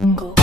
jungle.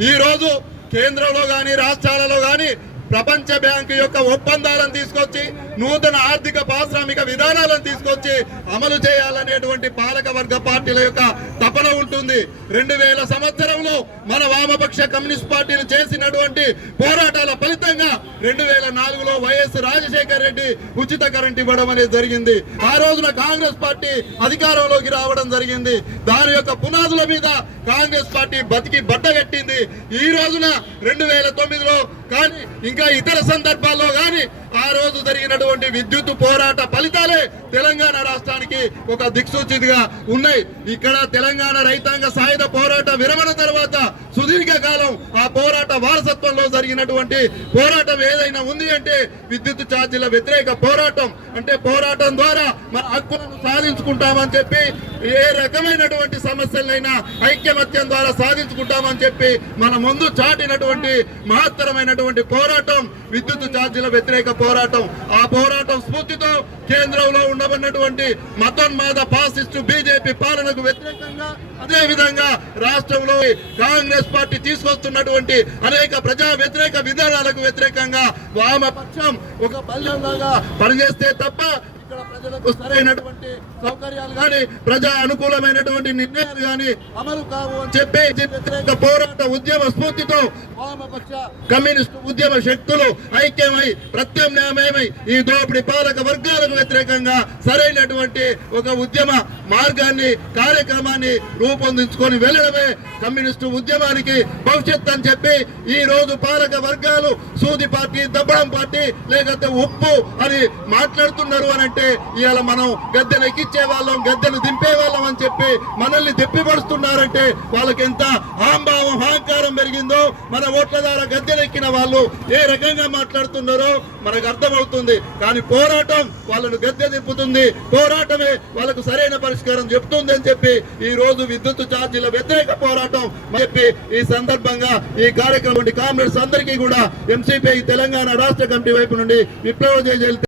ఈ రోజు కేంద్రంలో గాని రాష్ట్రాలలో కానీ ప్రపంచ బ్యాంకు యొక్క ఒప్పందాలను తీసుకొచ్చి నూతన ఆర్థిక పారిశ్రామిక విధానాలను తీసుకొచ్చి అమలు చేయాలనేటువంటి పాలక వర్గ పార్టీల యొక్క తపన ఉంటుంది. రెండు వేల సంవత్సరంలో మన వామపక్ష కమ్యూనిస్ట్ పార్టీలు చేసినటువంటి పోరాటాల ఫలితంగా రెండు వేల నాలుగులో వైఎస్ రాజశేఖర్ రెడ్డి ఉచిత కరెంట్ ఇవ్వడం అనేది జరిగింది. ఆ రోజున కాంగ్రెస్ పార్టీ అధికారంలోకి రావడం జరిగింది. దాని యొక్క పునాదుల మీద కాంగ్రెస్ పార్టీ బతికి బట్టగట్టింది ఈ రోజున రెండు వేల తొమ్మిదిలో కానీ ఇంకా ఇతర సందర్భాల్లో కానీ ఆ రోజు జరిగినటువంటి విద్యుత్ పోరాట ఫలితాలే తెలంగాణ రాష్ట్రానికి ఒక దిక్సూచిగా ఉన్నాయి. ఇక్కడ తెలంగాణ రైతాంగ సాయుధ పోరాట విరమణ తర్వాత సుదీర్ఘ కాలం ఆ పోరాట వారసత్వంలో జరిగినటువంటి పోరాటం ఏదైనా ఉంది అంటే విద్యుత్ ఛార్జీల వ్యతిరేక పోరాటం. అంటే పోరాటం ద్వారా మన హక్కులను సాధించుకుంటామని చెప్పి ఏ రకమైనటువంటి సమస్యలైనా ఐక్యమత్యం ద్వారా సాధించుకుంటామని చెప్పి మన ముందు చాటినటువంటి మహత్తరమైనటువంటి పోరాటం విద్యుత్ ఛార్జీల వ్యతిరేక పోరాటం. ఆ పోరాటం స్ఫూర్తితో కేంద్రంలో ఉండబడినటువంటి మతోన్మాద ఫాసిస్టు బీజేపీ పాలనకు వ్యతిరేకంగా అదే విధంగా రాష్ట్రంలో కాంగ్రెస్ పార్టీ తీసుకొస్తున్నటువంటి అనేక ప్రజా వ్యతిరేక విధానాలకు వ్యతిరేకంగా వామపక్షం ఒక బలంగా పనిచేస్తే తప్ప ఇక్కడ ప్రజలకు సరైనటువంటి సౌకర్యాలు కానీ ప్రజా అనుకూలమైనటువంటి నిర్ణయాలు కానీ అమలు కావు అని చెప్పి వ్యతిరేక పోరాట ఉద్యమ స్ఫూర్తితో వామపక్ష కమ్యూనిస్టు ఉద్యమ శక్తులు ఐక్యమై ప్రత్యామ్నాయమై ఈ దోపిడి పాలక వర్గాలకు వ్యతిరేకంగా సరైనటువంటి ఒక ఉద్యమ మార్గాన్ని కార్యక్రమాన్ని రూపొందించుకొని వెళ్ళడమే కమ్యూనిస్టు ఉద్యమానికి భవిష్యత్ అని చెప్పి ఈ రోజు పాలక వర్గాలు సూది పార్టీ దబ్బడం పార్టీ లేకపోతే ఉప్పు అని మాట్లాడుతున్నారు అని అంటే ఇవాళ మనం గద్దెను ఎక్కిచ్చే వాళ్ళం గద్దెను దింపే వాళ్ళం అని చెప్పి మనల్ని దెప్పిపడుస్తున్నారంటే వాళ్ళకి ఎంత అహంభావం అహంకారం పెరిగిందో మన ఓట్ల ద్వారా గద్దెనెక్కిన వాళ్ళు ఏ రకంగా మాట్లాడుతున్నారో మనకు అర్థమవుతుంది. కానీ పోరాటం వాళ్ళను గద్దె దింపుతుంది పోరాటమే వాళ్ళకు సరైన పరిష్కారం చెప్తుంది అని చెప్పి ఈ రోజు విద్యుత్ ఛార్జీల వ్యతిరేక పోరాటం చెప్పి ఈ సందర్భంగా ఈ కార్యక్రమం కామ్రేడ్స్ అందరికీ కూడా ఎంసీపీ తెలంగాణ రాష్ట్ర కమిటీ వైపు నుండి విప్లవ జయజయలు